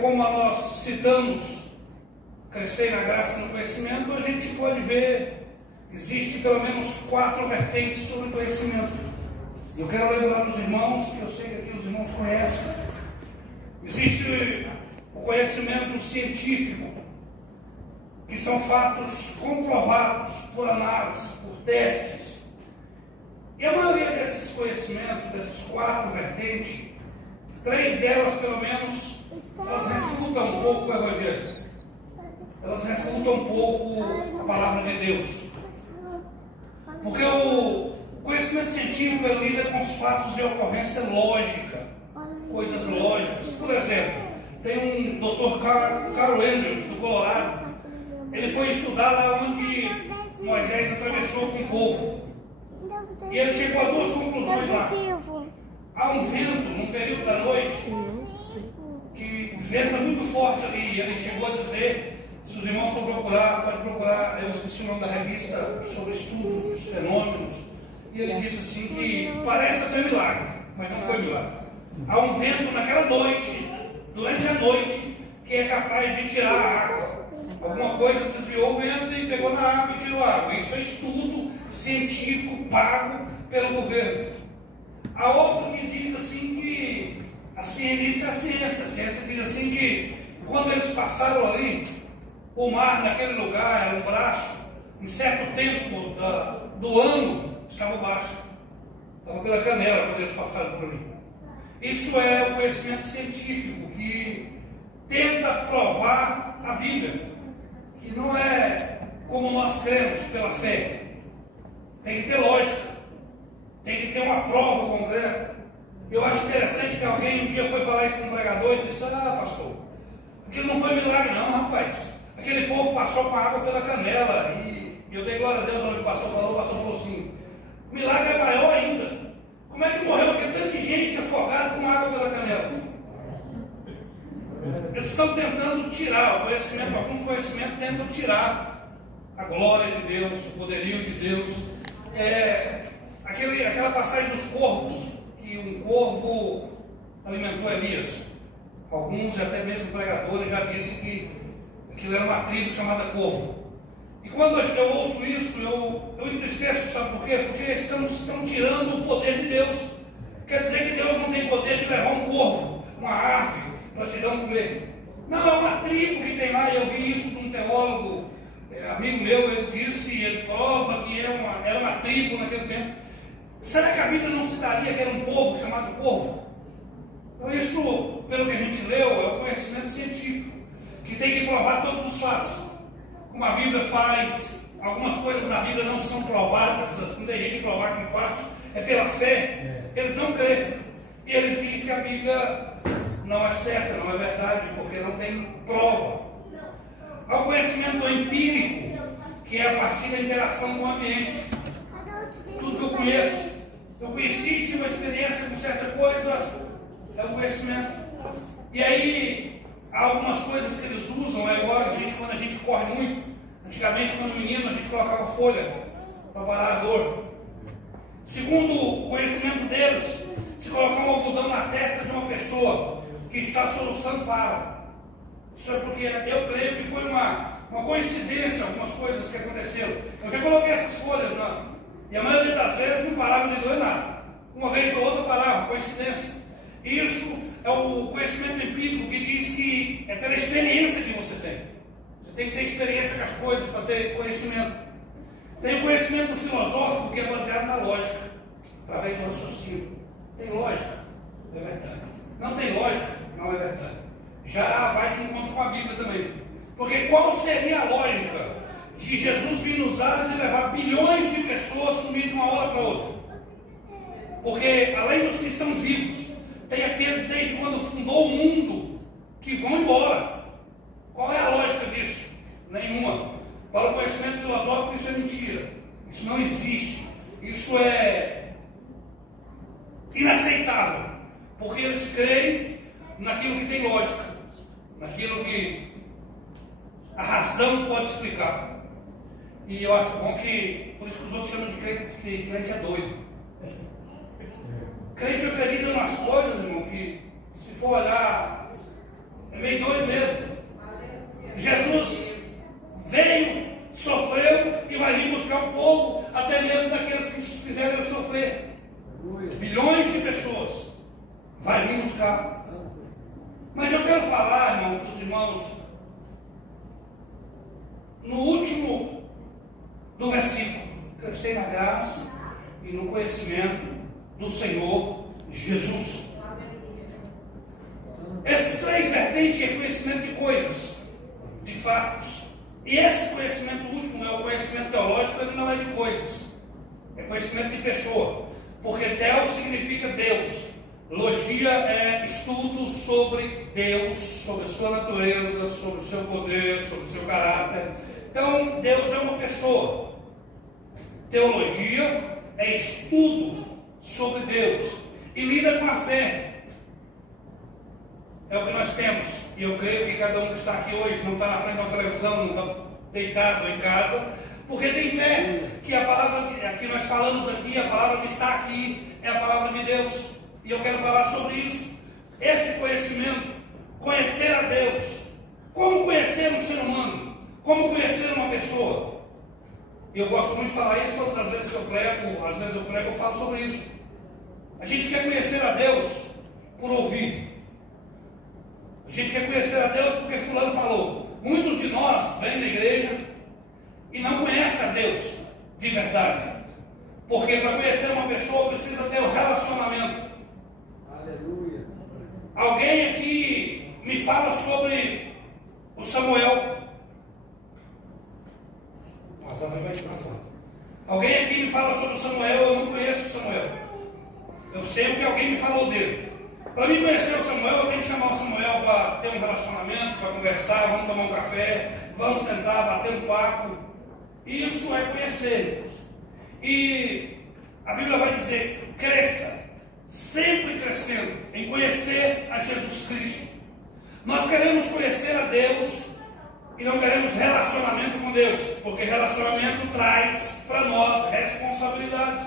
como nós citamos crescer na graça e no conhecimento, a gente pode ver, existe pelo menos 4 vertentes sobre conhecimento. Eu quero lembrar os irmãos, que eu sei que aqui os irmãos conhecem. Existe o conhecimento científico, que são fatos comprovados por análise, por testes. E a maioria desses conhecimentos, dessas 4 vertentes, 3 delas pelo menos, elas refutam um pouco o Evangelho. Elas refutam um pouco a palavra de Deus. Porque o conhecimento científico ele lida com os fatos de ocorrência lógica, coisas lógicas. Por exemplo, tem um Dr. Carl Andrews, do Colorado. Ele foi estudar lá onde Moisés atravessou com o povo. E ele chegou a 2 conclusões lá. Há um vento, num período da noite, que venta muito forte ali. E ele chegou a dizer, se os irmãos for procurar, pode procurar, eu esqueci o nome da revista sobre estudos, fenômenos. E ele disse assim que parece até milagre, mas não foi milagre. Há um vento naquela noite, durante a noite, que é capaz de tirar a água. Alguma coisa desviou o vento e pegou na água e tirou a água. Isso é estudo científico pago pelo governo. Há outro que diz assim que a ciência é a ciência. A ciência diz assim que quando eles passaram ali, o mar naquele lugar era um braço, em certo tempo do ano estava baixo. Estava pela canela quando eles passaram por ali. Isso é o conhecimento científico que tenta provar a Bíblia, que não é como nós cremos pela fé. Tem que ter lógica, tem que ter uma prova concreta. Eu acho interessante que alguém um dia foi falar isso para um pregador e disse: ah, pastor, aquilo não foi milagre não, rapaz. Aquele povo passou com a água pela canela. E eu dei glória a Deus onde o pastor falou assim: o milagre é maior ainda. Como é que morreu aquele tanto de gente afogada com água pela canela? Eles estão tentando tirar o conhecimento, alguns conhecimentos tentam tirar a glória de Deus, o poderio de Deus. Aquela passagem dos corvos, que um corvo alimentou Elias. Alguns, até mesmo pregadores, já disseram que aquilo era uma tribo chamada corvo. E quando eu ouço isso, eu entristeço, sabe por quê? Porque estão tirando o poder de Deus. Quer dizer que Deus não tem poder de levar um corvo, uma ave, para te dar um comer. Não, é uma tribo que tem lá, e eu vi isso de um teólogo, amigo meu, ele disse, ele prova que era uma tribo naquele tempo. Será que a Bíblia não citaria que era um povo chamado corvo? Então isso, pelo que a gente leu, é o conhecimento científico, que tem que provar todos os fatos. Como a Bíblia faz, algumas coisas na Bíblia não são provadas, não tem jeito de provar com fatos, é pela fé. Eles não creem. E eles dizem que a Bíblia não é certa, não é verdade, porque não tem prova. Há o conhecimento empírico, que é a partir da interação com o ambiente. Tudo que eu conheço, eu conheci, tive uma experiência com certa coisa, é o conhecimento. E aí, há algumas coisas que eles usam, agora, quando a gente corre muito, antigamente, quando menino, a gente colocava folha para parar a dor. Segundo o conhecimento deles, se colocar um algodão na testa de uma pessoa que está soluçando para. Isso é porque eu creio que foi uma coincidência, algumas coisas que aconteceram. Eu já coloquei essas folhas lá, e a maioria das vezes não parava de doer nada. Uma vez ou outra parava, coincidência. Isso é o conhecimento empírico que diz que é pela experiência que você tem. Você tem que ter experiência com as coisas para ter conhecimento. Tem o conhecimento filosófico que é baseado na lógica, através do raciocínio. Tem lógica, é verdade. Não tem lógica, não é verdade. Já vai de encontro com a Bíblia também. Porque qual seria a lógica de Jesus vir nos ares e levar bilhões de pessoas sumir de uma hora para outra? Porque além dos que estão vivos, tem aqueles desde quando fundou o mundo que vão embora. Qual é a lógica disso? Nenhuma. Para o conhecimento filosófico isso é mentira. Isso não existe. Isso é inaceitável. Porque eles creem naquilo que tem lógica. Naquilo que a razão pode explicar. E eu acho bom que, por isso que os outros chamam de crente, que crente é doido. Crente acredita em umas coisas, irmão, que se for olhar, É meio doido mesmo. Jesus veio, sofreu e vai vir buscar o povo, até mesmo daqueles que fizeram ele sofrer. Milhões de pessoas vai vir buscar. Mas eu quero falar, irmão, para os irmãos, no último do versículo: crescer na graça e no conhecimento do Senhor Jesus. Esses três vertentes é conhecimento de coisas, de fatos. E esse conhecimento último é o conhecimento teológico, ele não é de coisas, é conhecimento de pessoa. Porque Theo significa Deus. Logia é estudo sobre Deus, sobre a sua natureza, sobre o seu poder, sobre o seu caráter. Então, Deus é uma pessoa. Teologia é estudo sobre Deus e lida com a fé. É o que nós temos. E eu creio que cada um que está aqui hoje não está na frente de uma televisão, não está deitado em casa, porque tem fé. Que a palavra que nós falamos aqui, a palavra que está aqui, é a palavra de Deus. E eu quero falar sobre isso. Esse conhecimento, conhecer a Deus. Como conhecer um ser humano? Como conhecer uma pessoa? E eu gosto muito de falar isso todas as vezes que eu prego. Às vezes eu prego, eu falo sobre isso. A gente quer conhecer a Deus por ouvir. A gente quer conhecer a Deus porque fulano falou. Muitos de nós vêm da igreja e não conhecem a Deus de verdade. Porque para conhecer uma pessoa precisa ter um relacionamento. Aleluia. Alguém aqui me fala sobre o Samuel. Alguém aqui me fala sobre o Samuel, eu não conheço o Samuel. Eu sei o que alguém me falou dele. Para mim conhecer o Samuel, eu tenho que chamar o Samuel para ter um relacionamento, para conversar, vamos tomar um café, vamos sentar, bater um papo. Isso é conhecer. E a Bíblia vai dizer: cresça, sempre crescendo em conhecer a Jesus Cristo. Nós queremos conhecer a Deus e não queremos relacionamento com Deus, porque relacionamento traz para nós responsabilidades.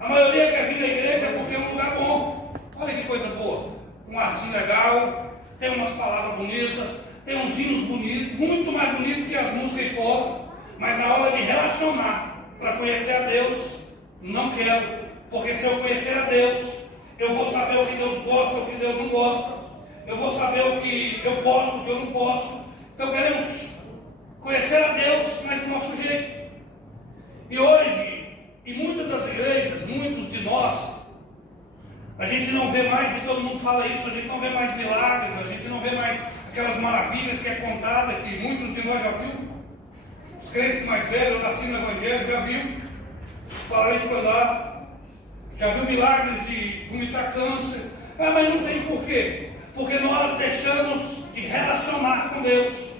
A maioria quer vir à igreja porque é um lugar bom. Olha que coisa boa, um arzinho legal, tem umas palavras bonitas, tem uns hinos bonitos, muito mais bonitos que as músicas aí fora. Mas na hora de relacionar, para conhecer a Deus, não quero. Porque se eu conhecer a Deus, eu vou saber o que Deus gosta, o que Deus não gosta. Eu vou saber o que eu posso, o que eu não posso. Então queremos conhecer a Deus, mas do nosso jeito. E hoje, em muitas das igrejas, muitos de nós, a gente não vê mais, e todo mundo fala isso, a gente não vê mais milagres, a gente não vê mais aquelas maravilhas que é contada, que muitos de nós já viu. Os crentes mais velhos, eu nasci no Evangelho, já viu paralítico andar, já viu milagres de vomitar câncer. Mas não tem porquê. Porque nós deixamos de relacionar com Deus.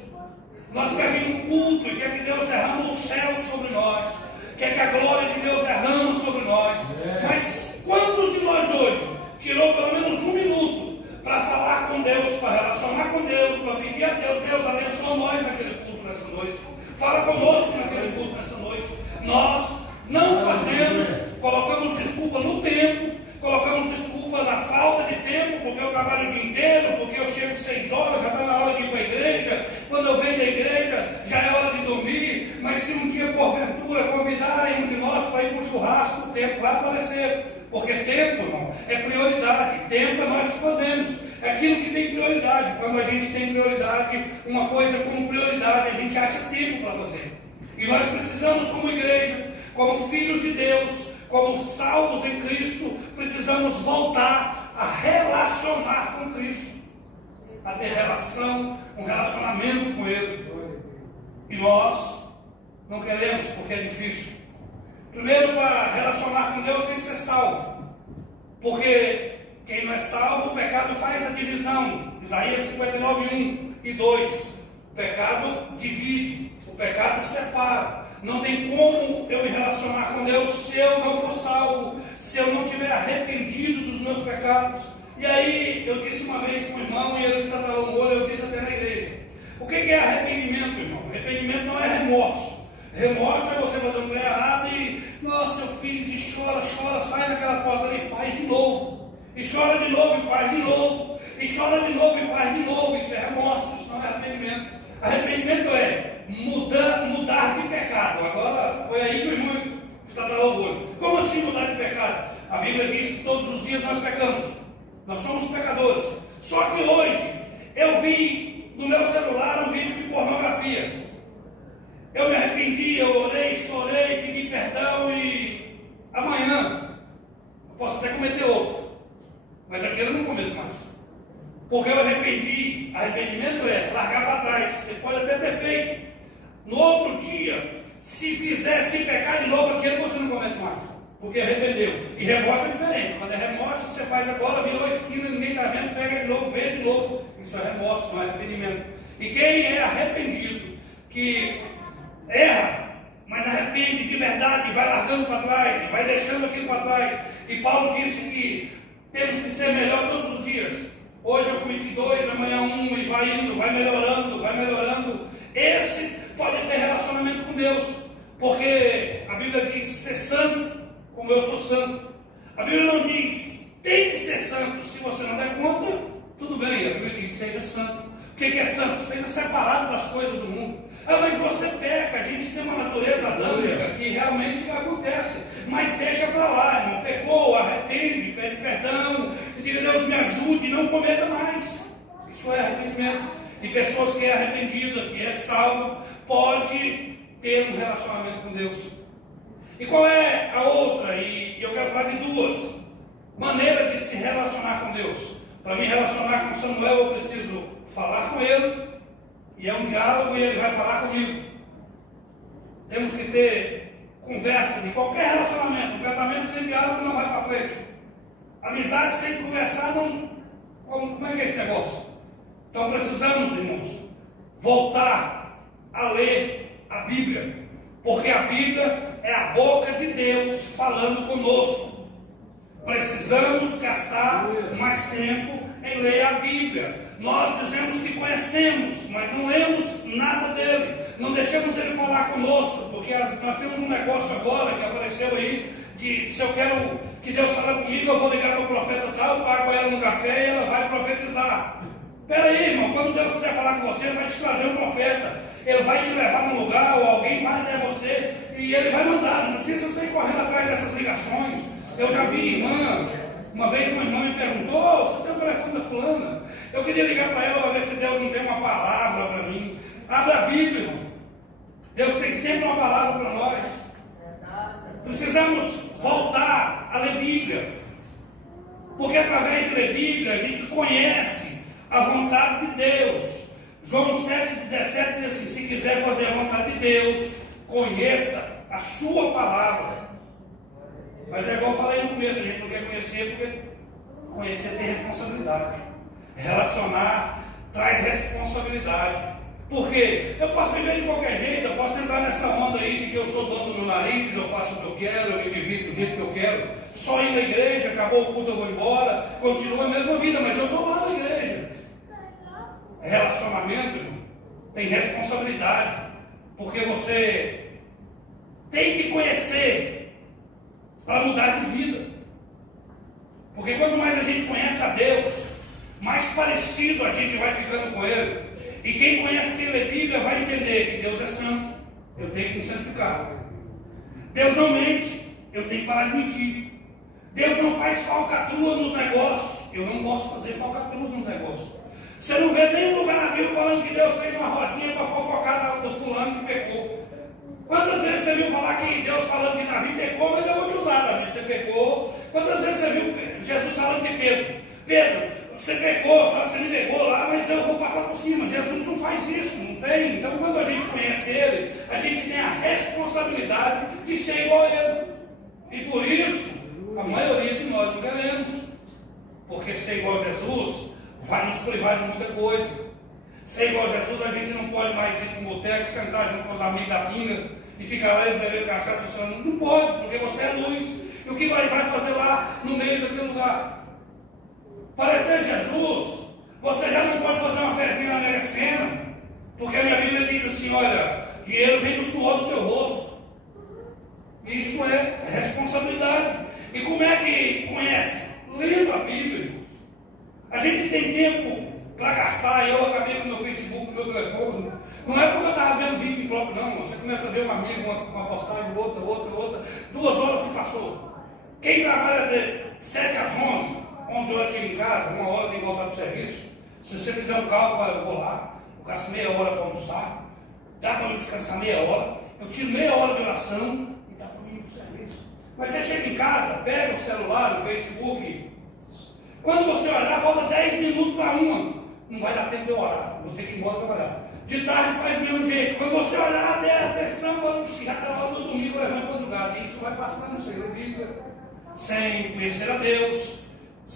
Nós queremos um culto e quer que Deus derrame o céu sobre nós, quer que a glória de Deus derrame sobre nós. Mas quantos de nós hoje tirou pelo menos um minuto para falar com Deus, para relacionar com Deus, para pedir a Deus: Deus abençoa nós naquele culto nessa noite, fala conosco naquele culto nessa noite? Nós não fazemos, colocamos desculpa no tempo, colocamos desculpa na falta de tempo, porque eu trabalho o dia inteiro, porque eu chego 6 horas, já está na hora de ir para a igreja, quando eu venho da igreja já é hora de dormir. Mas se um dia porventura convidarem um de nós para ir para um churrasco, o tempo vai aparecer. Porque tempo, irmão, é prioridade. Tempo é nós que fazemos. É aquilo que tem prioridade. Quando a gente tem prioridade, uma coisa como prioridade, a gente acha tempo para fazer. E nós precisamos, como igreja, como filhos de Deus, como salvos em Cristo, precisamos voltar a relacionar com Cristo, a ter relação, um relacionamento com Ele. E nós não queremos, porque é difícil. Primeiro, para relacionar com Deus, tem que ser salvo. Porque quem não é salvo, o pecado faz a divisão. Isaías 59, 1 e 2. O pecado divide, o pecado separa. Não tem como eu me relacionar com Deus se eu não for salvo, se eu não tiver arrependido dos meus pecados. E aí, eu disse uma vez para o irmão, e ele estralou o olho, eu disse até na igreja: o que é arrependimento, irmão? Arrependimento não é remorso. Remorso é você fazer um trem errado e, nossa, eu fiz, e chora, sai naquela porta ali e faz de novo. E chora de novo e faz de novo. E e chora de novo e faz de novo. Isso é remorso, isso não é arrependimento. Arrependimento é mudar de pecado. Agora foi aí que o irmão está dando orgulho. Como assim mudar de pecado? A Bíblia diz que todos os dias nós pecamos. Nós somos pecadores. Só que hoje eu vi no meu celular um vídeo de pornografia. Eu me arrependi, eu orei, chorei, pedi perdão e amanhã eu posso até cometer outro. Mas aquele eu não cometo mais. Porque eu arrependi. Arrependimento é largar para trás. Você pode até ter feito. No outro dia, se pecar de novo, aquele você não comete mais. Porque arrependeu. E remorso é diferente. Quando é remorso, você faz agora, virou a esquina, ninguém está vendo, pega de novo, vê de novo. Isso é remorso, não é arrependimento. E quem é arrependido, que erra, mas arrepende de verdade, vai largando para trás, vai deixando aquilo para trás. E Paulo disse que temos que ser melhor todos os dias. Hoje eu cometi 2, amanhã 1, e vai indo, vai melhorando, vai melhorando. Esse pode ter relacionamento com Deus, porque a Bíblia diz ser santo, como eu sou santo. A Bíblia não diz tente ser santo, se você não der conta, tudo bem. A Bíblia diz seja santo. O que é santo? Seja separado das coisas do mundo. Ah, mas você peca, a gente tem uma natureza adâmica que realmente acontece, mas deixa para lá, irmão, pecou, arrepende, pede perdão, e diga, Deus me ajude, não cometa mais. Isso é arrependimento. E pessoas que é arrependida, que é salvo, pode ter um relacionamento com Deus. E qual é a outra? E eu quero falar de 2 maneiras de se relacionar com Deus. Para me relacionar com Samuel, eu preciso falar com ele, e é um diálogo e ele vai falar comigo. Temos que ter conversa de qualquer relacionamento. Um casamento sem diálogo não vai para frente. Amizade sem conversar não. Como é que é esse negócio? Então precisamos, irmãos, voltar a ler a Bíblia, porque a Bíblia é a boca de Deus falando conosco. Precisamos gastar mais tempo em ler a Bíblia. Nós dizemos que conhecemos, mas não lemos nada dele. Não deixamos ele falar conosco, porque nós temos um negócio agora que apareceu aí, de se eu quero que Deus fale comigo, eu vou ligar para o profeta tal, pago ela no café e ela vai profetizar. Espera aí, irmão, quando Deus quiser falar com você, ele vai te trazer um profeta. Ele vai te levar num lugar, ou alguém vai até você, e ele vai mandar. Não precisa sair correndo atrás dessas ligações. Eu já vi irmã, uma vez uma irmã me perguntou, você tem o telefone da fulana? Eu queria ligar para ela para ver se Deus não tem uma palavra para mim. Abre a Bíblia, irmão. Deus tem sempre uma palavra para nós. Precisamos voltar a ler Bíblia. Porque através de ler Bíblia a gente conhece a vontade de Deus. João 7,17 diz assim, se quiser fazer a vontade de Deus, conheça a sua palavra. Mas é igual eu falei no começo, a gente não quer conhecer porque conhecer tem responsabilidade. Relacionar traz responsabilidade. Por quê? Eu posso viver de qualquer jeito, eu posso entrar nessa onda aí de que eu sou dono do meu nariz, eu faço o que eu quero, eu me divido do jeito que eu quero, só ir na igreja, acabou o culto, eu vou embora, continua a mesma vida, mas eu estou lá na igreja. Relacionamento, irmão, tem responsabilidade, porque você tem que conhecer para mudar de vida. Porque quanto mais a gente conhece a Deus, mais parecido a gente vai ficando com Ele. E quem conhece, quem lê Bíblia, vai entender que Deus é santo. Eu tenho que me santificar. Deus não mente. Eu tenho que parar de mentir. Deus não faz falcatrua nos negócios. Eu não posso fazer falcatruas nos negócios. Você não vê nenhum lugar na Bíblia falando que Deus fez uma rodinha para fofocar do fulano que pecou. Quantas vezes você viu falar que Deus falando que Davi pecou, mas eu vou te usar, Davi, você pecou. Quantas vezes você viu Jesus falando que Pedro, você pecou, sabe, você me pegou lá, mas eu vou passar por cima. Jesus não faz isso, não tem. Então, quando a gente conhece Ele, a gente tem a responsabilidade de ser igual a Ele. E por isso, a maioria de nós não queremos. Porque ser igual a Jesus vai nos privar de muita coisa. Ser igual a Jesus, a gente não pode mais ir para um boteco, sentar junto com os amigos da pinga e ficar lá bebendo cachaça. Não pode, porque você é luz. E o que vai fazer lá no meio daquele lugar? Parecer Jesus, você já não pode fazer uma fezinha na Mega Sena, porque a minha Bíblia diz assim, olha, dinheiro vem do suor do teu rosto. Isso é responsabilidade. E como é que conhece? Lendo a Bíblia. A gente tem tempo para gastar. Eu acabei com o meu Facebook, o meu telefone. Não é porque eu estava vendo vídeo próprio, não. Você começa a ver um amigo, uma postagem, outra. 2 horas se passou. Quem trabalha de 7 às 11 horas chega em casa, 1 hora tem que voltar para o serviço. Se você fizer um cálculo, eu vou lá, eu gasto meia hora para almoçar, dá para me descansar meia hora, eu tiro meia hora de oração e dá para mim ir para o serviço. Mas você chega em casa, pega o celular, o Facebook, quando você olhar, falta 10 minutos para 1, não vai dar tempo de eu orar, vou ter que ir embora trabalhar. De tarde faz do mesmo jeito, quando você olhar, até sábado, já trabalha no domingo, levando madrugada, e isso vai passando sem ler Bíblia, sem conhecer a Deus.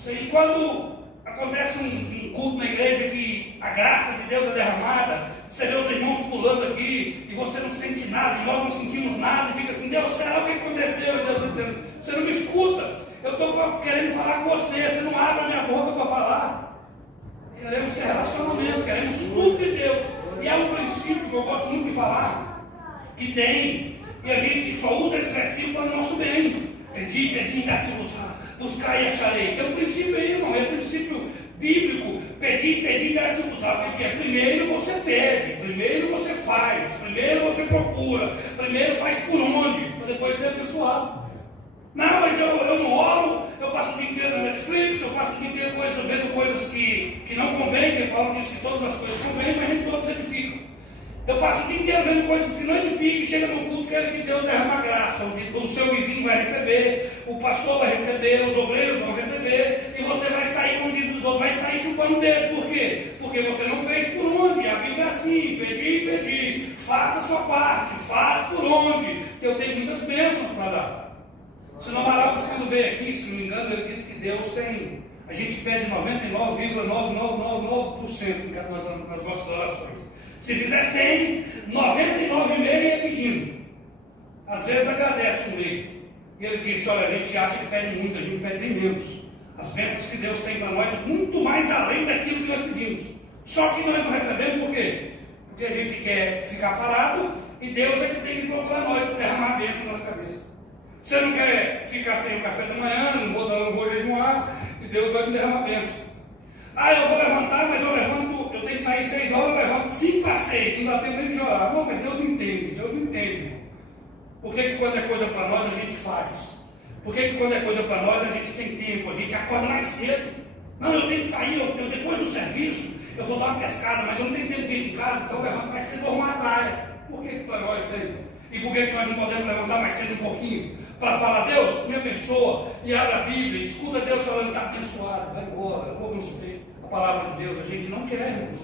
E quando acontece um culto na igreja que a graça de Deus é derramada, você vê os irmãos pulando aqui e você não sente nada, e nós não sentimos nada, e fica assim, Deus, será o que aconteceu? E Deus está dizendo, você não me escuta, eu estou querendo falar com você, você não abre a minha boca para falar. Queremos ter relacionamento, queremos tudo de Deus. E há um princípio que eu gosto muito de falar, que tem, e a gente só usa esse versículo para o nosso bem. Pedi, dá-se-vos, buscar e acharei. Tem um princípio aí, irmão, é um princípio bíblico. Pedi, dá-se-vos. Porque primeiro você pede, primeiro você faz, primeiro você procura, primeiro faz por onde, para depois ser abençoado. Não, mas eu não oro, eu passo o dia inteiro no Netflix, eu passo o dia inteiro vendo coisas que não convêm, porque Paulo diz que todas as coisas convêm, mas nem todas edificam. Eu passo o dia inteiro vendo coisas que não edificam, e chega no culto, quero que Deus derrame a graça. O seu vizinho vai receber, o pastor vai receber, os obreiros vão receber, e você vai sair, como diz os outros, vai sair chupando o dedo. Por quê? Porque você não fez por onde. A Bíblia é assim, pedi, faça a sua parte, faz por onde, que eu tenho muitas bênçãos para dar. Se não Marcos, quando veio aqui, se não me engano, ele disse que Deus tem, a gente pede 99,9999% nas nossas orações. Se fizer 100, 99,5 é pedindo. Às vezes agradece um meio. E ele disse, olha, a gente acha que pede muito, a gente pede bem menos. As bênçãos que Deus tem para nós é muito mais além daquilo que nós pedimos. Só que nós não recebemos por quê? Porque a gente quer ficar parado e Deus é que tem que procurar nós para derramar a bênção nas cabeças. Você não quer ficar sem o café da manhã, não vou jejuar, e Deus vai me derramar a bênção. Eu vou levantar, mas eu tenho que sair 6 horas, eu levanto 5 para 6, não dá tempo nem de orar. Não, mas Deus entende. Por que quando é coisa para nós a gente faz? Por que quando é coisa para nós a gente tem tempo, a gente acorda mais cedo? Não, eu tenho que sair, depois do serviço, eu vou dar uma pescada, mas eu não tenho tempo de ir de casa, então eu levanto mais cedo e vou arrumar a praia. Por que para nós tem? E por que nós não podemos levantar mais cedo um pouquinho? Para falar, Deus, me abençoa, e abre a Bíblia, escuta Deus falando, está abençoado, vai embora, eu vou consultar a palavra de Deus. A gente não quer, irmãos.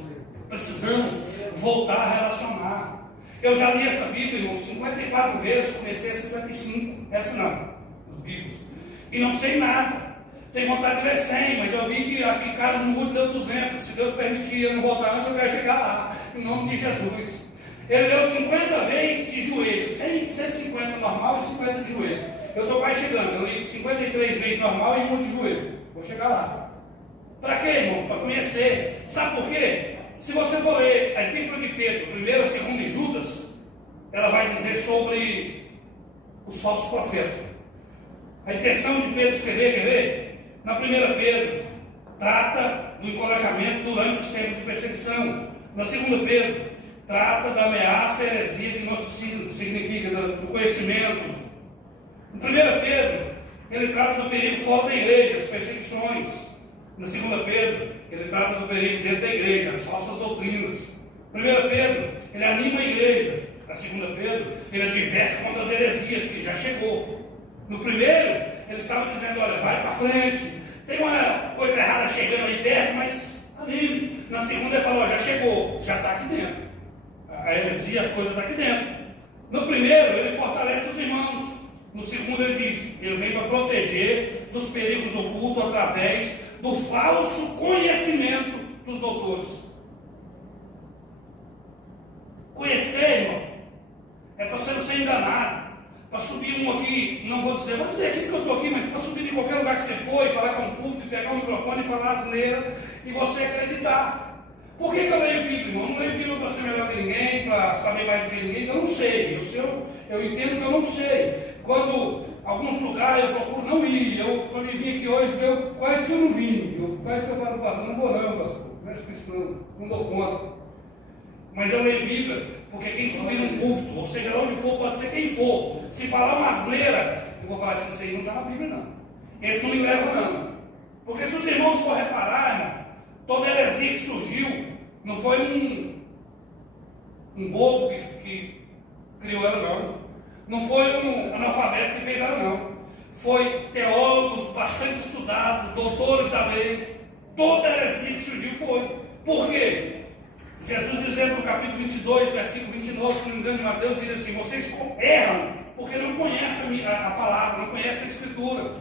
Precisamos voltar a relacionar. Eu já li essa Bíblia, irmãos, 54 vezes, comecei a 55, essa não, as Bíblias. E não sei nada. Tenho vontade de ler 100, mas eu vi que acho que Carlos Mudo deu 200. Se Deus permitir eu não voltar antes, eu quero chegar lá, em nome de Jesus. Ele leu 50 vezes de joelho, 150 normal e 50 de joelho. Eu estou quase chegando, eu li 53 vezes normal e um de joelho. Vou chegar lá. Para quê, irmão? Para conhecer. Sabe por quê? Se você for ler a Epístola de Pedro, 1ª, 2ª e Judas, ela vai dizer sobre os falsos profetas. A intenção de Pedro escrever, quer ver? Na 1ª Pedro, trata do encorajamento durante os tempos de perseguição. Na 2ª Pedro, trata da ameaça e heresia que gnosticismo significa, do conhecimento. No 1 Pedro, ele trata do perigo fora da igreja, as perseguições. Na 2 Pedro, ele trata do perigo dentro da igreja, as falsas doutrinas. 1 Pedro, ele anima a igreja. Na 2 Pedro, ele adverte contra as heresias que já chegou. No primeiro, ele estava dizendo, olha, vai para frente, tem uma coisa errada chegando aí perto, mas ali. Na segunda ele falou, já chegou, já está aqui dentro. A heresia, as coisas estão aqui dentro. No primeiro, ele fortalece os irmãos. No segundo, ele diz, ele vem para proteger dos perigos ocultos através do falso conhecimento dos doutores. Conhecer, irmão, é para você não ser enganado. Para subir um aqui, não vou dizer aqui que eu estou aqui, mas para subir em qualquer lugar que você for e falar com um público, pegar o microfone e falar asneira e você acreditar. Por que eu leio Bíblia, irmão? Eu não leio Bíblia para ser melhor que ninguém, para saber mais do que ninguém, eu não sei. Eu entendo que eu não sei. Quando alguns lugares eu procuro não ir. Para mim vir aqui hoje, quase que eu não vim. Quase que eu falo, pastor, não vou não, pastor. Não dou conta. Mas eu leio Bíblia, porque quem subir num púlpito, ou seja, onde for, pode ser quem for, se falar uma asneira, eu vou falar assim, isso aí não está na Bíblia não. Esse não me leva não. Porque se os irmãos for reparar, irmão, toda heresia que surgiu, não foi um bobo que criou ela não. Não foi um analfabeto que fez ela não. Foi teólogos bastante estudados, doutores da lei. Toda heresia que surgiu foi. Por quê? Jesus dizendo no capítulo 22, versículo 29, se não me engano, de Mateus, diz assim: vocês erram porque não conhecem a palavra, não conhecem a Escritura.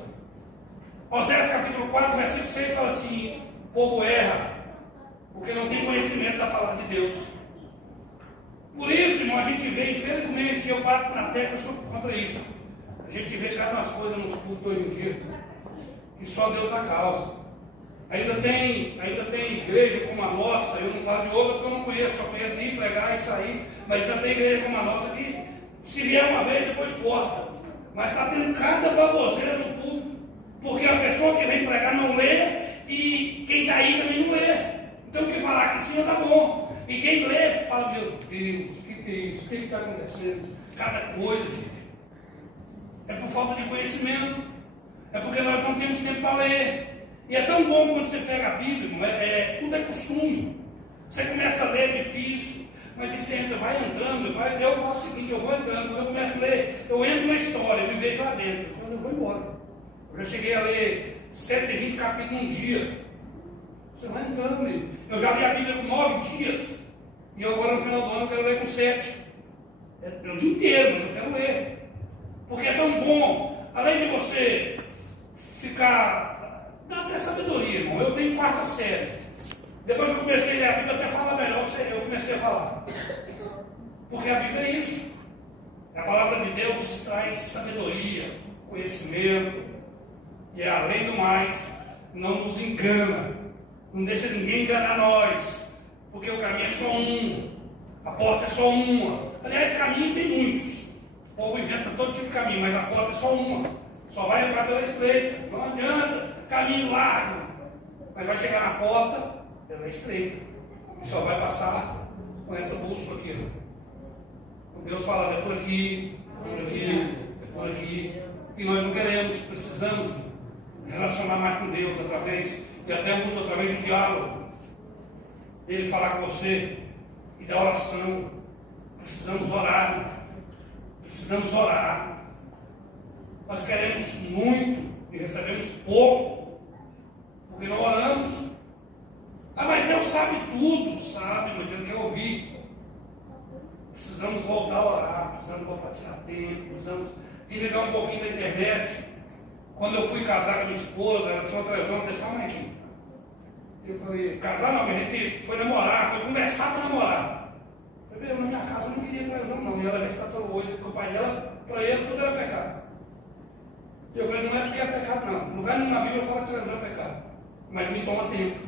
Oséias capítulo 4, versículo 6 fala assim: o povo erra porque não tem conhecimento da palavra de Deus. Por isso, irmão, a gente vê, infelizmente, eu bato na tecla contra isso. A gente vê cada umas coisas nos cultos hoje em dia que só Deus dá causa. Ainda tem igreja como a nossa, eu não falo de outra porque eu não conheço, só conheço de ir pregar e sair, mas ainda tem igreja como a nossa que, se vier uma vez, depois corta. Mas está tendo cada baboseira no público, porque a pessoa que vem pregar não lê e quem está aí também não lê. Então, o que falar aqui em cima está bom. E quem lê, fala: meu Deus, o que é isso? O que está acontecendo? Cada coisa, gente. É por falta de conhecimento. É porque nós não temos tempo para ler. E é tão bom quando você pega a Bíblia, tudo é costume. Você começa a ler, é difícil, mas você entra, vai entrando, eu faço o seguinte, eu vou entrando, quando eu começo a ler, eu entro na história, eu me vejo lá dentro, quando eu vou embora. Eu já cheguei a ler 120 capítulos num dia. Você vai entrando, eu já li a Bíblia com 9 dias, e agora no final do ano eu quero ler com 7. É o dia inteiro, mas eu quero ler. Porque é tão bom, além de você ficar... dá até sabedoria, irmão. Eu tenho farta séria. Depois que eu comecei a ler a Bíblia, até falar melhor, eu comecei a falar. Porque a Bíblia é isso. A palavra de Deus traz sabedoria, conhecimento. E além do mais, não nos engana. Não deixa ninguém enganar nós. Porque o caminho é só um. A porta é só uma. Aliás, caminho tem muitos. O povo inventa todo tipo de caminho, mas a porta é só uma. Só vai entrar pela estreita. Não adianta. Caminho largo, mas vai chegar na porta, ela é estreita, e só vai passar com essa bússola aqui. Deus fala: é por aqui, é por aqui, é por aqui, e nós não queremos, precisamos relacionar mais com Deus através, e até alguns através do diálogo, Ele falar com você, e da oração. Precisamos orar, precisamos orar. Nós queremos muito e recebemos pouco, porque não oramos. Mas Deus sabe tudo, sabe, mas Ele quer ouvir. Precisamos voltar a orar, precisamos voltar a tirar tempo, precisamos desligar um pouquinho da internet. Quando eu fui casar com a minha esposa, ela tinha uma televisão desse tamanho aqui. Eu falei: casar não, a gente foi namorar, foi conversar para namorar. Eu falei: na minha casa eu não queria televisão não, e ela já está todo hoje, porque o pai dela, para ele, tudo era pecado. Eu falei: não é que é pecado não. No lugar nenhum na Bíblia fala que televisão é pecado. Mas me toma tempo.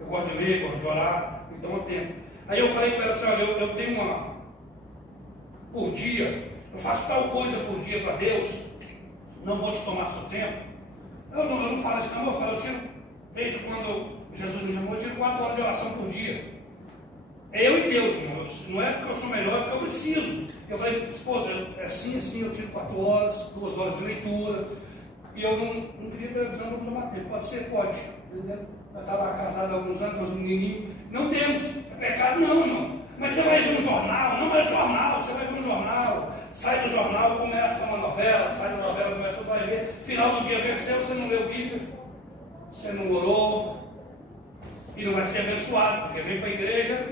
Eu gosto de ler, gosto de orar, me toma tempo. Aí eu falei com ela assim: olha, eu tenho uma... por dia, eu faço tal coisa por dia para Deus, não vou te tomar seu tempo. Eu não falo isso não, eu falo, eu tiro, desde quando Jesus me chamou, eu tiro 4 horas de oração por dia. É eu e Deus, irmão. Não é porque eu sou melhor, é porque eu preciso. Eu falei: esposa, é assim, eu tiro 4 horas, 2 horas de leitura. E eu não queria televisão, não tomar tempo. Pode ser? Pode. Já está lá casado há alguns anos, mas um menininho. Não temos. É pecado? Não, irmão. Mas você vai ver um jornal? Não é jornal. Você vai ver um jornal. Sai do jornal, começa uma novela. Sai da novela, começa outra, vai ver. Final do dia venceu, você não leu Bíblia. Você não orou. E não vai ser abençoado. Porque vem para a igreja,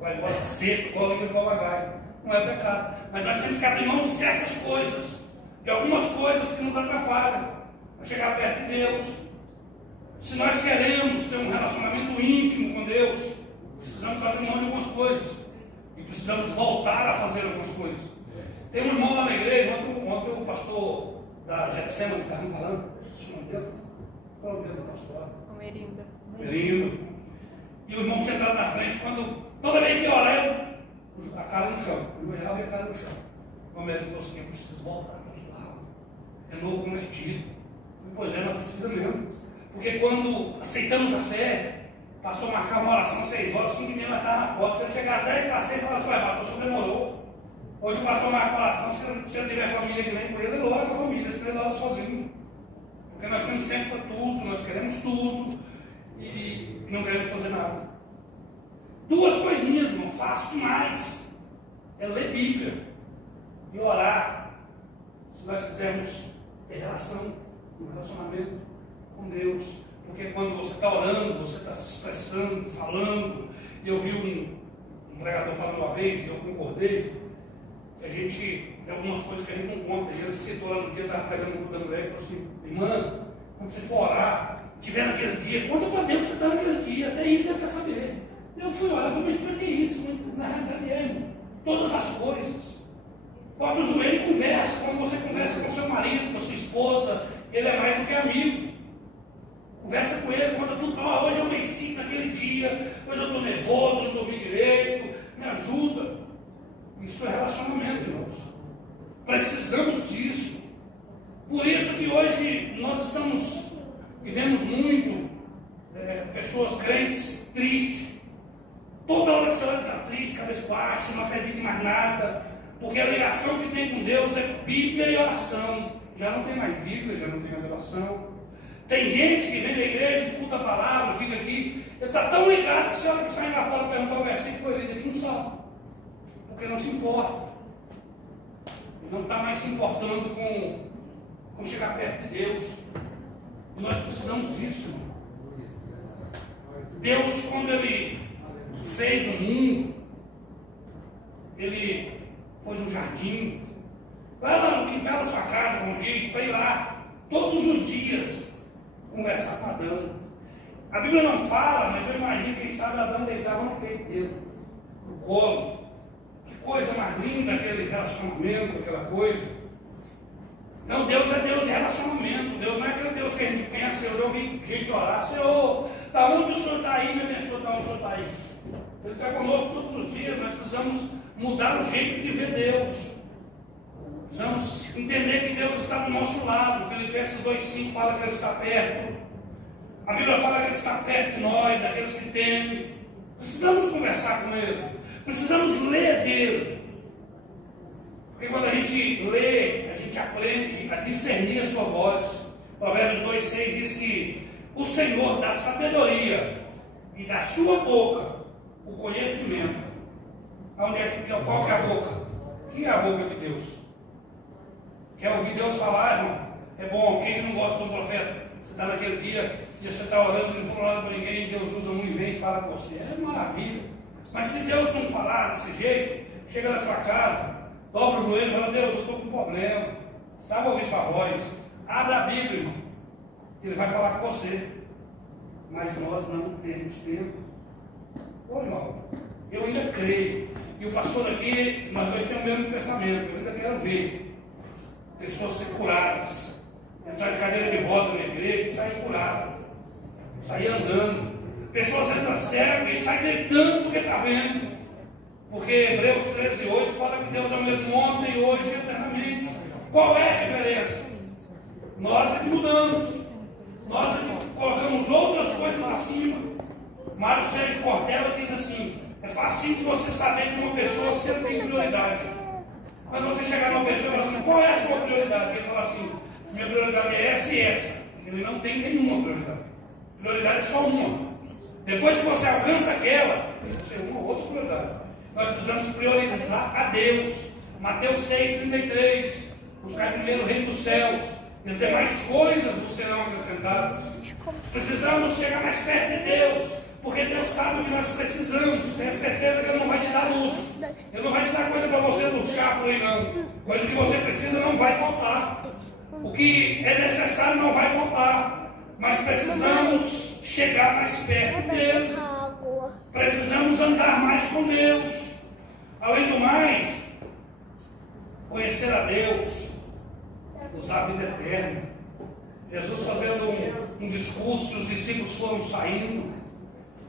vai embora seco, igual língua de papagaio. Não é pecado. Mas nós temos que abrir mão de certas coisas. De algumas coisas que nos atrapalham a chegar perto de Deus. Se nós queremos ter um relacionamento íntimo com Deus, precisamos abrir mão de algumas coisas. E precisamos voltar a fazer algumas coisas. Tem um irmão lá na igreja, ontem o pastor da Getsemane estava falando, qual é o nome do pastor? O Merindo. Merindo. E o irmão sentado na frente, toda vez que ora, a cara no chão. Eu olhava e a cara no chão. O Merindo falou assim: eu preciso voltar para aquele lado. é novo convertido. Pois é, não precisa mesmo. Porque quando aceitamos a fé, o pastor marcava uma oração 6 horas, 5 e meia nós estávamos na porta. Se ele chegar às 10 para 6, fala assim, pastor, o senhor demorou. Hoje o pastor marca uma oração, se ele tiver família que vem com ele ora com a família, se ele ora sozinho. Porque nós temos tempo para tudo, nós queremos tudo e não queremos fazer nada. 2 coisinhas, irmão, faço demais. É ler Bíblia e orar. Se nós quisermos ter relação, um relacionamento com Deus. Porque quando você está orando, você está se expressando, falando. Eu vi um pregador falando uma vez, e eu concordei, que a gente tem algumas coisas que a gente não conta. E ele citou lá no dia, estava pregando no culto da mulher, e falou assim, irmã, quando você for orar, tiver naqueles dias, conta para Deus que você está naqueles dias, até isso você quer saber. Eu fui orar, mas para que isso? Na realidade é, irmão, todas as coisas. Bota o joelho e conversa. Quando você conversa com seu marido, com sua esposa, ele é mais do que amigo. Conversa com ele, conta tudo. Hoje eu venci naquele dia, hoje eu estou nervoso, não dormi direito, me ajuda. Isso é relacionamento, irmãos. Precisamos disso. Por isso que hoje nós vivemos muito pessoas crentes tristes. Toda hora que você olha está triste, cabeça baixa, não acredita em mais nada. Porque a ligação que tem com Deus é Bíblia e oração. Já não tem mais Bíblia, já não tem mais oração. Tem gente que vem da igreja, escuta a palavra, fica aqui. Ele está tão ligado que se hora que sai lá fora perguntar o versículo que foi lido, ele não sabe. Porque não se importa. Ele não está mais se importando com chegar perto de Deus. E nós precisamos disso, irmão. Deus, quando Ele fez o mundo, Ele pôs um jardim. Vai lá no quintal da sua casa, como diz, para ir lá todos os dias conversar com Adão. A Bíblia não fala, mas eu imagino, quem sabe Adão deitava no peito dele, no colo. Que coisa mais linda aquele relacionamento, aquela coisa. Então Deus é Deus de relacionamento. Deus não é aquele Deus que a gente pensa. Eu já ouvi gente orar, Senhor, da onde o Senhor está aí, me abençoa, da onde o Senhor está aí. Ele está conosco todos os dias. Nós precisamos mudar o jeito de ver Deus. Precisamos entender que Deus está do nosso lado. Filipenses 2,5 fala que Ele está perto. A Bíblia fala que Ele está perto de nós, daqueles que temem. Precisamos conversar com Ele. Precisamos ler dele. Porque quando a gente lê, a gente aprende a discernir a sua voz. Provérbios 2,6 diz que o Senhor dá sabedoria e da sua boca o conhecimento. Qual que é a boca? Quem é a boca de Deus? Quer ouvir Deus falar, irmão? É bom. Quem não gosta do profeta? Você está naquele dia e você está orando e não falou nada para ninguém, Deus usa um e vem e fala com você. É maravilha. Mas se Deus não falar desse jeito, chega na sua casa, dobra o joelho e fala, Deus, eu estou com um problema. Sabe ouvir sua voz? Abra a Bíblia, irmão. Ele vai falar com você. Mas nós não temos tempo. Ô, irmão, eu ainda creio. E o pastor aqui, nós dois temos o mesmo pensamento. Eu ainda quero ver pessoas ser curadas. Entrar de cadeira de roda na igreja e sair curado. Sair andando. Pessoas entram cegas e saem gritando porque está vendo. Porque Hebreus 13,8 fala que Deus é o mesmo ontem, hoje e eternamente. Qual é a diferença? Nós é que mudamos. Nós é que colocamos outras coisas acima. Mário Sérgio Cortella diz assim: é fácil de você saber de uma pessoa se ela tem prioridade. Quando você chegar numa pessoa e falar assim, qual é a sua prioridade? Ele fala assim, minha prioridade é essa e essa. Ele não tem nenhuma prioridade. Prioridade é só uma. Depois que você alcança aquela, tem que ser uma ou outra prioridade. Nós precisamos priorizar a Deus. Mateus 6,33. Buscar primeiro o reino dos céus. E as demais coisas vos serão acrescentadas. Precisamos chegar mais perto de Deus. Porque Deus sabe o que nós precisamos. Tenha certeza que Ele não vai te dar luxo. Ele não vai te dar coisa para você luxar por aí, não. Mas o que você precisa não vai faltar. O que é necessário não vai faltar. Mas precisamos chegar mais perto dele. Precisamos andar mais com Deus. Além do mais, conhecer a Deus, usar a vida eterna. Jesus fazendo um discurso, os discípulos foram saindo.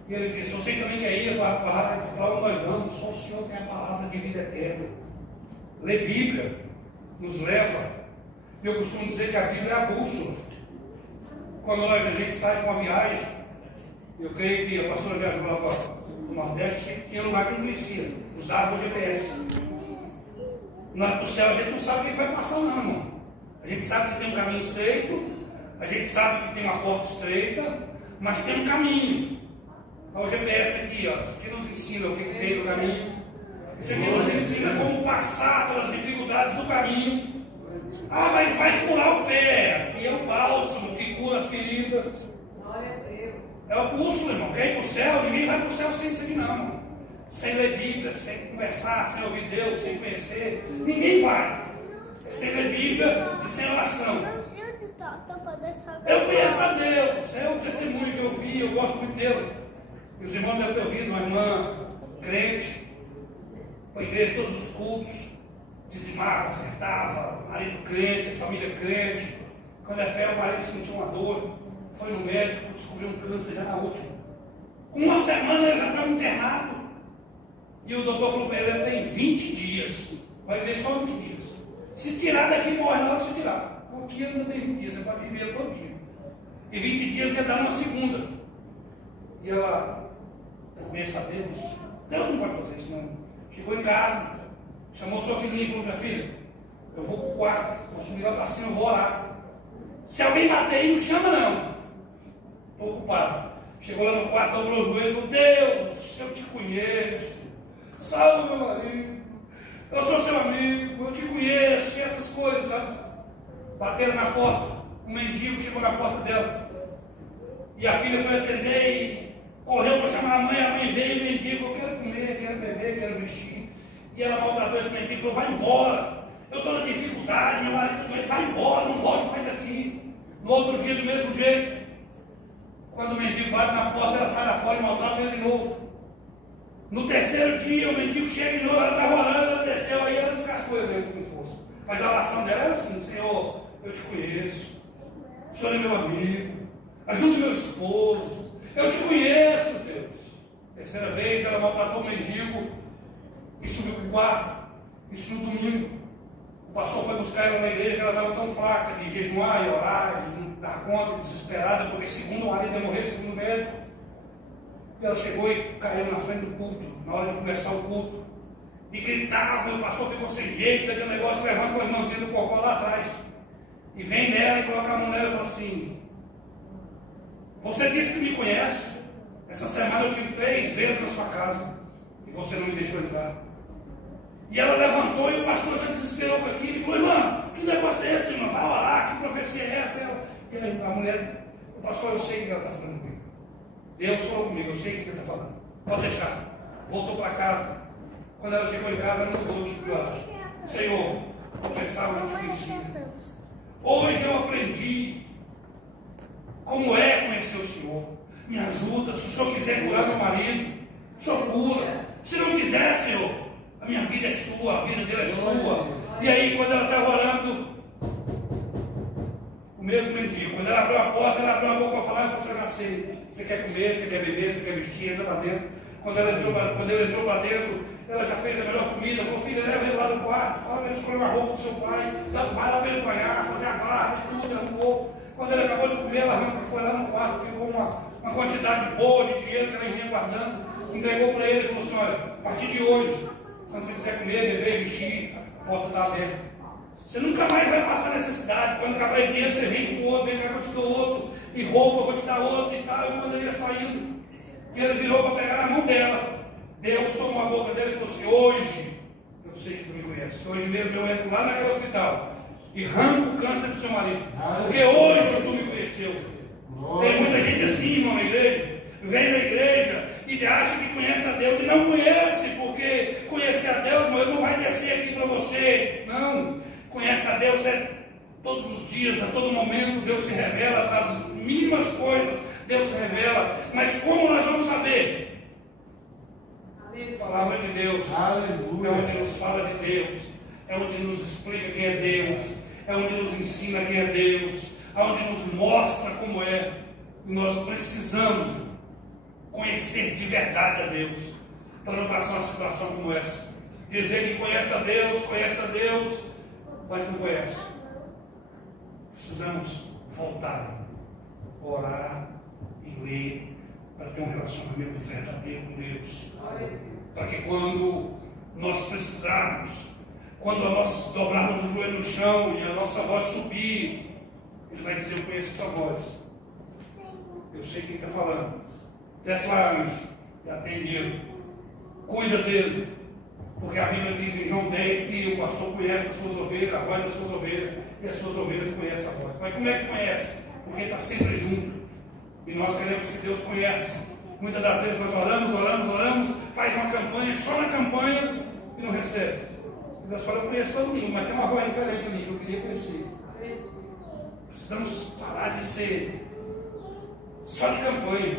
E ele disse, você também quer ir para onde nós vamos? Só o Senhor tem a palavra de vida eterna. Ler Bíblia nos leva Eu costumo dizer que a Bíblia é a bússola. Quando a gente sai com uma viagem, eu creio que a pastora viajou lá para o Nordeste, tinha lugar que não conhecia, usava o GPS. Nós para o céu a gente não sabe o que vai passar não, irmão. A gente sabe que tem um caminho estreito, a gente sabe que tem uma porta estreita, mas tem um caminho. Olha o GPS aqui, ó. Isso aqui nos ensina o que tem no caminho. Isso aqui nos ensina como passar pelas dificuldades do caminho. Ah, mas vai furar o pé. Aqui é o bálsamo que cura a ferida. Glória a Deus. É o bússola, irmão. Quer ir para o céu? Ninguém vai para o céu sem isso aqui, não, irmão. Sem ler Bíblia, sem conversar, sem ouvir Deus, sem conhecer. Ninguém vai. É sem ler Bíblia e sem oração. Eu conheço a Deus. É um testemunho que eu vi, eu gosto muito dele. E os irmãos devem ter ouvido uma irmã crente, foi à igreja todos os cultos, dizimava, ofertava, marido crente, família crente. Quando é fé, o marido sentiu uma dor, foi no médico, descobriu um câncer já na última. Com uma semana ele já estava internado. E o doutor falou para ele tem 20 dias. Vai ver só 20 dias. Se tirar daqui, morre na hora de se tirar. Então aqui ainda tem 20 dias, você pode viver todo dia. E 20 dias ia dar uma segunda. E ela, eu conheço a Deus. Deus não pode fazer isso, não. Chegou em casa, chamou sua filhinha e falou, minha filha, eu vou para o quarto, vou subir lá para cima, eu vou orar. Se alguém bater aí, não chama não. Estou ocupado. Chegou lá no quarto, dobrou o joelho e falou, Deus, eu te conheço. Salva meu marido. Eu sou seu amigo, eu te conheço, e essas coisas, sabe? Bateram na porta, um mendigo chegou na porta dela. E a filha foi atender e correu para chamar a mãe veio e o mendigo, eu quero comer, quero beber, quero vestir. E ela maltratou esse mendigo e falou, vai embora, eu estou na dificuldade, meu marido está doente, vai embora, não volte mais aqui. No outro dia, do mesmo jeito, quando o mendigo bate na porta, ela sai lá fora e maltrata ele de novo. No terceiro dia, o mendigo chega de novo, ela estava orando, ela desceu, aí ela descascou ele com força. Mas a oração dela era assim, Senhor, eu te conheço, o Senhor é meu amigo, ajude meu esposo, eu te conheço, Deus. Terceira vez, ela maltratou o mendigo e subiu para o quarto. Isso no domingo. O pastor foi buscar ela na igreja, ela estava tão fraca de jejuar e orar, e não dar conta, desesperada, porque segundo o marido ia morrer, segundo o médico. E ela chegou e caiu na frente do culto, na hora de começar o culto. E gritava, e o pastor ficou sem jeito, daquele negócio, levando com a irmãzinha do cocô lá atrás. E vem nela e coloca a mão nela e fala assim, você disse que me conhece, essa semana eu tive 3 vezes na sua casa, e você não me deixou entrar. E ela levantou e o pastor já desesperou com aquilo e falou, irmã, que negócio é esse, irmã? Vai orar, que profecia é essa? E aí, a mulher, o pastor, eu sei o que ela está falando comigo. Deus falou comigo, eu sei o que ele está falando. Pode deixar. Voltou para casa. Quando ela chegou em casa, ela mudou de pior. Senhor, vou pensar o que eu conhecia. Hoje eu aprendi como é conhecer o Senhor. Me ajuda, se o Senhor quiser curar meu marido, o Senhor cura. Se não quiser, Senhor, a minha vida é sua, a vida dele é sua. E aí, quando ela estava orando, o mesmo mendigo, quando ela abriu a porta, ela abriu a boca para falar e falou, eu já sei. Você quer comer, você quer beber, você quer vestir, entra lá dentro. Quando ele entrou lá dentro, ela já fez a melhor comida, falou, filha, leva ele lá no quarto, fala para ele escolher uma roupa do seu pai, vai lá para ele banhar, fazer a barba e tudo, arrumou. Quando ele acabou de comer, ela foi lá no quarto, pegou uma quantidade boa de dinheiro que ela vinha guardando, entregou para ele e falou assim, olha, a partir de hoje, quando você quiser comer, beber, vestir, a porta está aberta. Você nunca mais vai passar necessidade. Quando acabar o dinheiro, você vem com outro, vem cá que eu te dou outro, e roupa, eu vou te dar outro e tal. E quando ele ia saindo, e ele virou para pegar na mão dela. Deus tomou a boca dele e falou assim, hoje, eu sei que tu me conhece, hoje mesmo eu entro lá naquele hospital e arranco o câncer do seu marido, porque hoje tu me conheceu. Tem muita gente assim, irmão, na igreja, vem na igreja e acha que conhece a Deus e não conhece, porque conhecer a Deus, mas ele não vai descer aqui para você. Não, conhece a Deus todos os dias, a todo momento, Deus se revela, das mínimas coisas, Deus se revela. Mas como nós vamos saber? A palavra de Deus. Aleluia. É onde nos fala de Deus, é onde nos explica quem é Deus, é onde nos ensina quem é Deus, é onde nos mostra como é. E nós precisamos conhecer de verdade a Deus, para não passar uma situação como essa. Dizer que conhece a Deus, mas não conhece. precisamos voltar, orar e ler, para ter um relacionamento verdadeiro com Deus. Para que quando nós precisarmos, quando nós dobrarmos o joelho no chão e a nossa voz subir, Ele vai dizer: eu conheço essa voz. Eu sei quem está falando. Desce lá, anjo, e atende ele. Cuida dele. Porque a Bíblia diz em João 10 que o pastor conhece as suas ovelhas, a voz das suas ovelhas, e as suas ovelhas conhecem a voz. Mas como é que conhece? Porque está sempre junto. E nós queremos que Deus conheça. Muitas das vezes nós oramos, faz uma campanha, só na campanha, e não recebe. E Deus fala: eu conheço todo mundo, mas tem uma voz diferente ali que eu queria conhecer. Precisamos parar de ser só de campanha.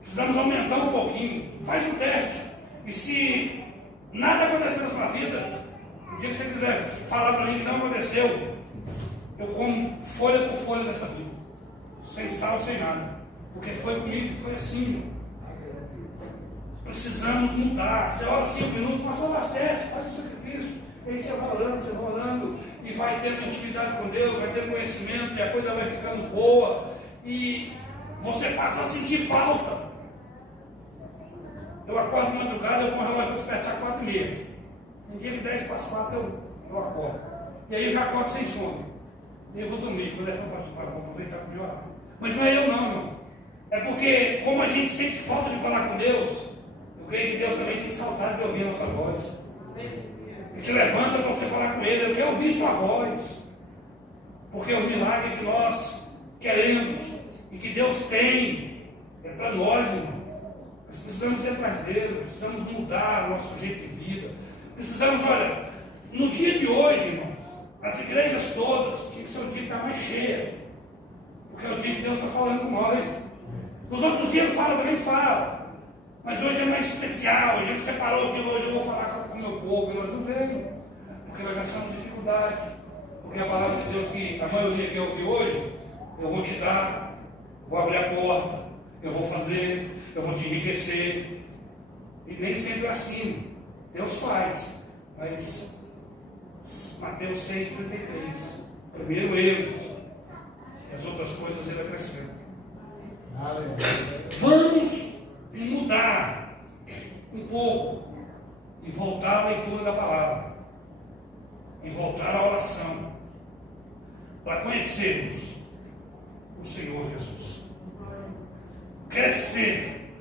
Precisamos aumentar um pouquinho. Faz um teste. E se nada acontecer na sua vida, o dia que você quiser falar para mim que não aconteceu, eu como folha por folha dessa Bíblia, sem sal, sem nada. Porque foi comigo, foi assim. Precisamos mudar. Você ora 5 minutos, passa a orar 7, faz o sacrifício. E aí você vai orando, e vai tendo intimidade com Deus, vai tendo conhecimento, e a coisa vai ficando boa. E você passa a sentir falta. Eu acordo de madrugada, eu ponho o relógio para despertar 4h30. Em dia de 10 para as 4 eu acordo. E aí eu já acordo sem sono. E eu vou dormir. Quando eu falo assim: vou aproveitar para melhorar. Mas não é eu não, irmão. É porque, como a gente sente falta de falar com Deus, eu creio que Deus também tem saudade de ouvir a nossa voz. Ele te levanta para você falar com Ele. Eu quero ouvir sua voz. Porque o milagre que nós queremos e que Deus tem é para nós, irmão. Nós precisamos ir atrás dele, precisamos mudar o nosso jeito de vida. Precisamos, olha, no dia de hoje, irmão, as igrejas todas tinha que ser o dia que está mais cheia. Porque é o dia que Deus está falando com nós. Nos outros dias ele fala, também fala. Mas hoje é mais especial. A gente separou o dia, hoje eu vou falar com o meu povo. E nós não veio. Porque nós já estamos em dificuldade. Porque a palavra de Deus que a maioria que eu ouvi hoje, eu vou te dar, vou abrir a porta, eu vou fazer, eu vou te enriquecer. E nem sempre é assim. Deus faz. Mas Mateus 6,33. Primeiro ele. E as outras coisas ele acrescenta. Vamos mudar um pouco e voltar à leitura da palavra. E voltar à oração. Para conhecermos o Senhor Jesus. Crescer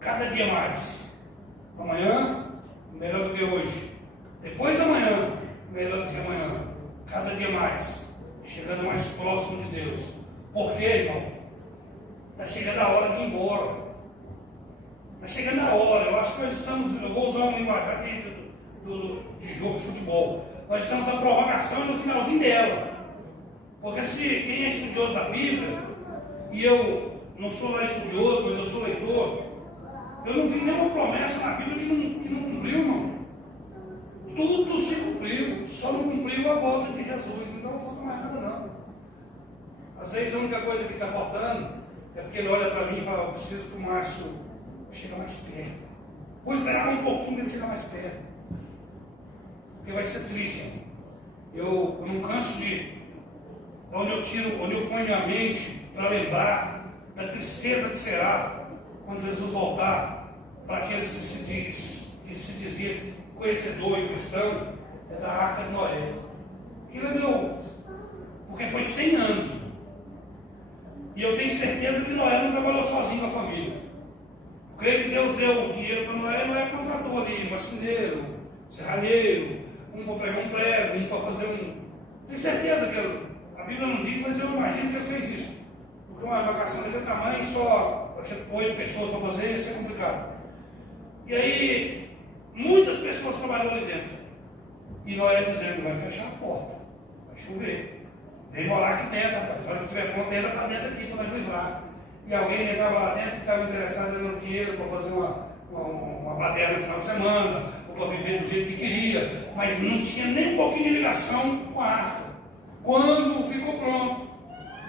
cada dia mais. Amanhã, melhor do que hoje. Depois da manhã, melhor do que amanhã. Cada dia mais. Chegando mais próximo de Deus. Por quê, irmão? Está chegando a hora de ir embora. Está chegando a hora. Eu acho que nós estamos, eu vou usar uma linguagem aqui de jogo de futebol. Nós estamos na prorrogação e no finalzinho dela. Porque se quem é estudioso da Bíblia, e eu não sou lá estudioso, mas eu sou leitor, eu não vi nenhuma promessa na Bíblia que não cumpriu, irmão. Tudo se cumpriu, só não cumpriu a volta de Jesus. Então não falta mais nada não. Às vezes a única coisa que está faltando é porque ele olha para mim e fala: eu preciso que o Márcio chegue mais perto. Vou esperar um pouquinho para ele chegar mais perto. Porque vai ser triste, irmão. Eu não canso de... Onde eu ponho a mente para lembrar da tristeza que será quando Jesus voltar para aqueles que se diziam conhecedor e cristão, é da Arca de Noé. Aquilo é meu, porque foi 100 anos. E eu tenho certeza que Noé não trabalhou sozinho com a família. Eu creio que Deus deu o dinheiro para Noé. Noé contratou ali marceneiro, serralheiro, um para pregar um prego, um para fazer um... Tenho certeza que a Bíblia não diz, mas eu imagino que ele fez isso. Porque uma embarcação daquele tamanho, só 8 pessoas para fazer, isso é complicado. E aí, muitas pessoas trabalham ali dentro. E Noé dizendo: vai fechar a porta, vai chover. Vem morar aqui dentro, rapaz. Olha que tiver pronto, entra para dentro aqui para nós livrar. E alguém entrava lá dentro e estava interessado em dar dinheiro para fazer uma baderna no final de semana, ou para viver do jeito que queria, mas não tinha nem um pouquinho de ligação com a arca. Quando ficou pronto,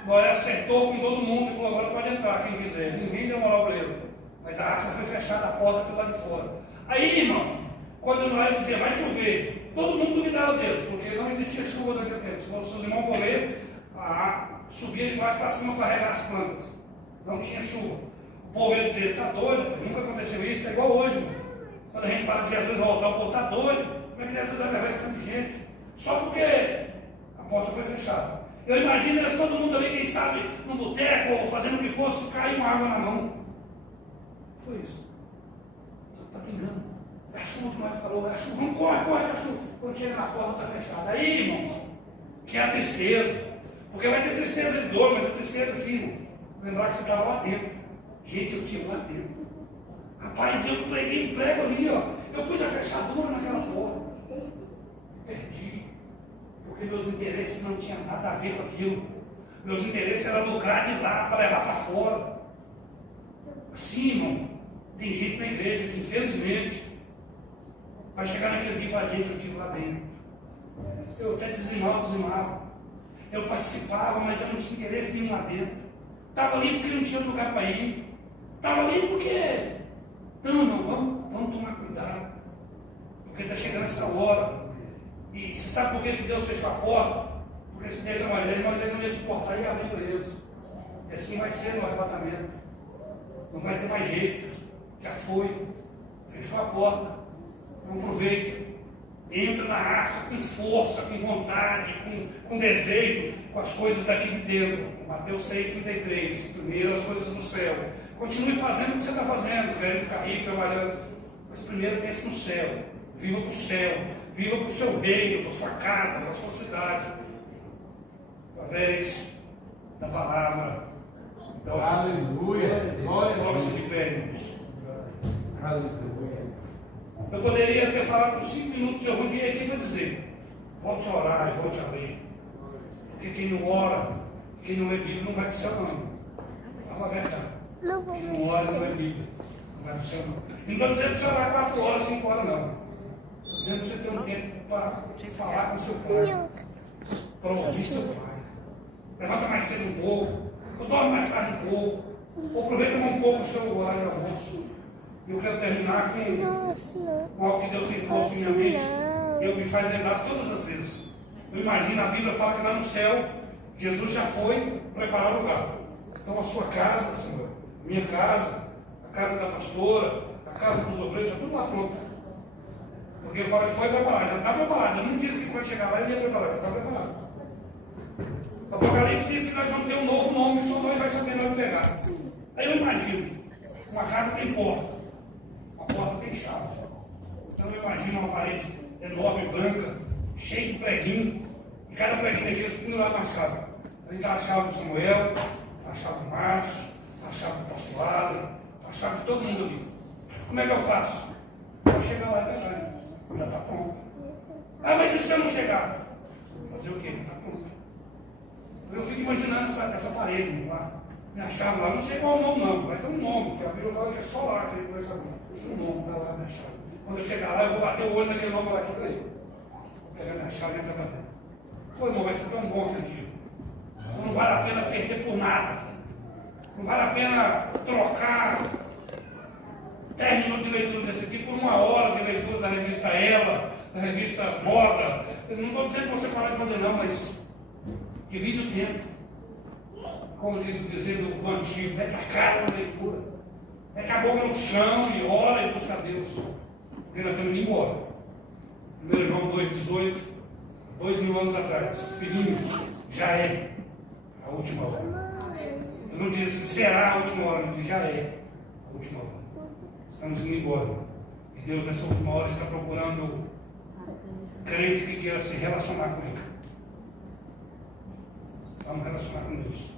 Noé acertou com todo mundo e falou: agora pode entrar quem quiser. Ninguém deu moral para ele. Mas a arca foi fechada, a porta pelo lado de fora. Aí, irmão, quando Noé dizia: vai chover, todo mundo duvidava dele, porque não existia chuva naquele tempo. Se vocês irmãos vão ler, subia de baixo para cima para regar as plantas. Não tinha chuva. O povo ia dizer, está doido, nunca aconteceu isso, é igual hoje. Mano. Quando a gente fala que Jesus vai voltar, o povo está doido. Como é que Jesus vai levar esse tanto de gente? Só porque a porta foi fechada. Eu imagino todo mundo ali, quem sabe, no boteco ou fazendo o que fosse, cair uma água na mão. Foi isso. Está pingando. É a chuva que nós falou, é a chuva. Vamos, corre, é a chuva. Quando chega na porta, está fechada. Aí, irmão, que é a tristeza. Porque vai ter tristeza de dor, mas a tristeza aqui, irmão. Lembrar que você estava lá dentro. Gente, eu estive lá dentro. Rapaz, eu preguei prego ali, ó. Eu pus a fechadura naquela porta. Perdi. Porque meus interesses não tinham nada a ver com aquilo. Meus interesses eram lucrar de lá para levar para fora. Assim, irmão, tem gente na igreja que, infelizmente, vai chegar naquele dia e falar, gente, eu estive lá dentro. Eu até dizimava. Eu participava, mas eu não tinha interesse nenhum lá dentro. Estava ali porque não tinha lugar para ir. Estava ali porque... Não, vamos tomar cuidado. Porque está chegando essa hora. E você sabe por que Deus fechou a porta? Porque se Deus é evangelho, mas ele não ia suportar e abrir eles. E assim vai ser no arrebatamento. Não vai ter mais jeito. Já foi. Fechou a porta. Não aproveita. Entra na arca com força, com vontade, com desejo, com as coisas daqui de dentro. Mateus 6,33. Primeiro as coisas do céu. Continue fazendo o que você está fazendo, querendo ficar rico, trabalhando. Mas primeiro pense no céu. Viva para o céu. Viva para o seu reino, para a sua casa, para a sua cidade. Através da palavra. Aleluia. Glória de pé, irmãos. Aleluia. Eu poderia ter falado por 5 minutos, eu vim aqui para dizer: volte a orar e volte a ler. Porque quem não ora, quem não lê Bíblia, não vai para o céu, não. Fala a verdade. Quem não ora, não lê Bíblia, não vai para o céu, não. Não estou dizendo que você orar 4 horas, 5 horas, não. Estou dizendo que você tem um tempo para falar com o seu pai, para ouvir seu pai. Levanta mais cedo um pouco, ou dorme mais tarde um pouco, ou aproveita um pouco o seu horário de almoço. E eu quero terminar com algo que Deus tem posto em minha mente. E me faz lembrar todas as vezes. Eu imagino, a Bíblia fala que lá no céu, Jesus já foi preparar o lugar. Então a sua casa, Senhor, a minha casa, a casa da pastora, a casa dos obreiros, já tudo lá pronto. Porque eu falo que foi preparado, já está preparado. Eu não disse que quando chegar lá ele ia preparar, já está preparado. O Apocalipse diz que nós vamos ter um novo nome, só nós vai saber onde pegar. Aí eu imagino, uma casa tem porta. A porta tem chave. Então eu imagino uma parede enorme, branca, cheia de preguinho, e cada preguinho daqueles pendurado na chave. Aí está a chave do Samuel, a chave do Márcio, a chave do pastorado, a chave de todo mundo ali. Como é que eu faço? Vou chegar lá e pegar. Já está pronto. Ah, mas e se eu não chegar? Fazer o quê? Está pronto. Eu fico imaginando essa parede lá. Minha chave lá, não sei qual é o nome não, vai ter um nome, porque a Bíblia fala que é só lá que ele vai saber. O nome está lá na chave. Quando eu chegar lá, eu vou bater o olho naquele nome lá aqui, peraí. Vou pegar minha chave e entrar para dentro. Pô, irmão, vai ser tão bom aquele dia. Então, não vale a pena perder por nada. Não vale a pena trocar 10 minutos de leitura desse aqui por 1 hora de leitura da revista Ela, da revista Moda. Eu não estou dizendo que você parar de fazer não, mas divide o tempo. Como diz o dizer do antigo, mete a cara na leitura. Mete a boca no chão e ora e busca a Deus. Porque nós estamos indo embora. 1 João 2,18, 2000 anos atrás. Filhinhos, já é a última hora. Eu não disse que será a última hora, eu disse já é a última hora. Estamos indo embora. E Deus nessa última hora está procurando crente que queira se relacionar com Ele. Vamos relacionar com Deus.